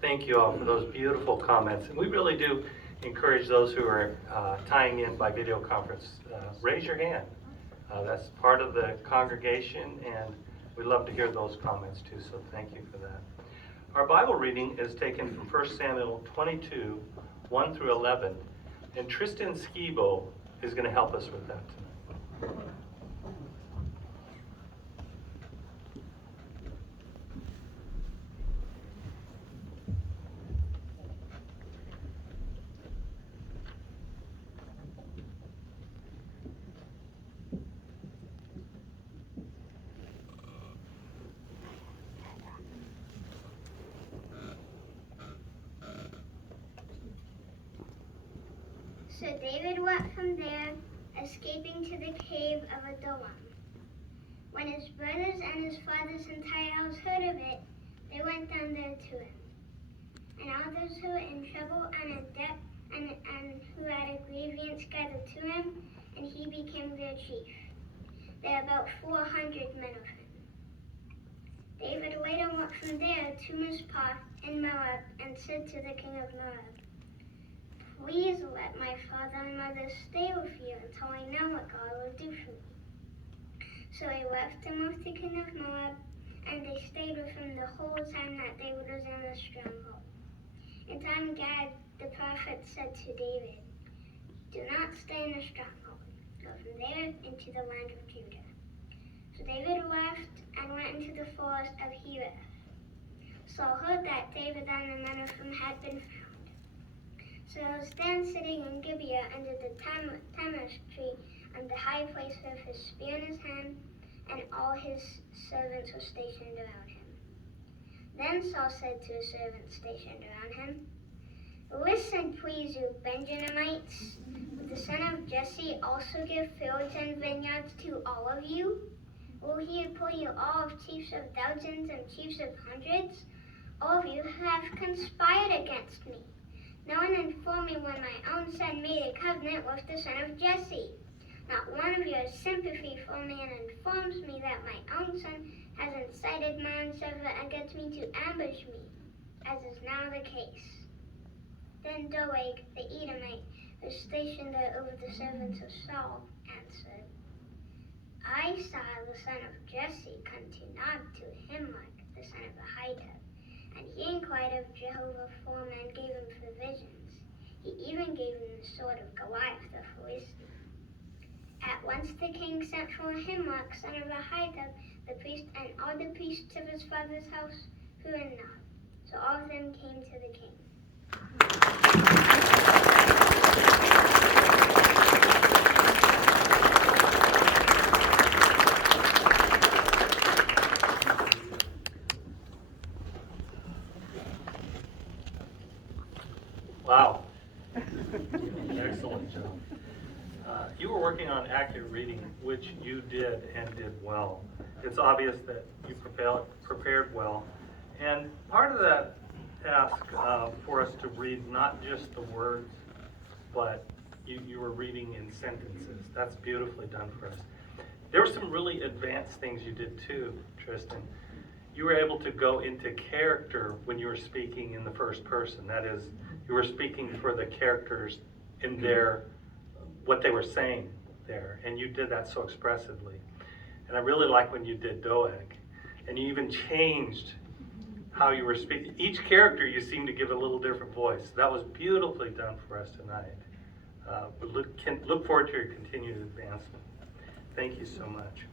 Thank you all for those beautiful comments. And we really do encourage those who are tying in by video conference, raise your hand. That's part of the congregation, and we love to hear those comments too, so thank you for that. Our Bible reading is taken from 1 Samuel 22, 1 through 11, and Tristan Skibo is going to help us with that tonight. So David went from there, escaping to the cave of Adullam. When his brothers and his father's entire house heard of it, they went down there to him. And all those who were in trouble and in debt and who had a grievance gathered to him, and he became their chief. There were about 400 men of him. David later went from there to Mizpah in Moab and said to the king of Moab, "Please let my father and mother stay with you until I know what God will do for me." So he left him with the king of Moab, and they stayed with him the whole time that David was in the stronghold. In time Gad the prophet said to David, "Do not stay in the stronghold. Go from there into the land of Judah." So David left and went into the forest of Hereth. Saul heard that David and the men of him had been found. So he was then sitting in Gibeah under the tamarisk tree on the high place with his spear in his hand, and all his servants were stationed around him. Then Saul said to his servants stationed around him, "Listen, please, you Benjamites. Will the son of Jesse also give fields and vineyards to all of you? Will he appoint you all of chiefs of thousands and chiefs of hundreds? All of you have conspired against me. No one informed me when my own son made a covenant with the son of Jesse. Not one of you has sympathy for me and informs me that my own son has incited my own servant against me to ambush me, as is now the case." Then Doeg, the Edomite, who was stationed there over the servants of Saul, answered, "I saw the son of Jesse come to Nob to Ahimelech, the son of Ahitub, and he inquired of Jehovah for him and gave him provisions. He even gave him the sword of Goliath the Philistine." At once the king sent for Ahimelech, son of Ahitub, the priest, and all the priests of his father's house who were in Nob. So all of them came to the king. Wow. Excellent job. You were working on accurate reading, which you did and did well. It's obvious that you prepared well. And part of that ask for us to read not just the words, but you were reading in sentences. That's beautifully done for us. There were some really advanced things you did too, Tristan. You were able to go into character when you were speaking in the first person. That is, you were speaking for the characters in their, what they were saying there, and you did that so expressively. And I really like when you did Doeg, and you even changed how you were speaking. Each character you seemed to give a little different voice. That was beautifully done for us tonight. We look forward to your continued advancement. Thank you so much.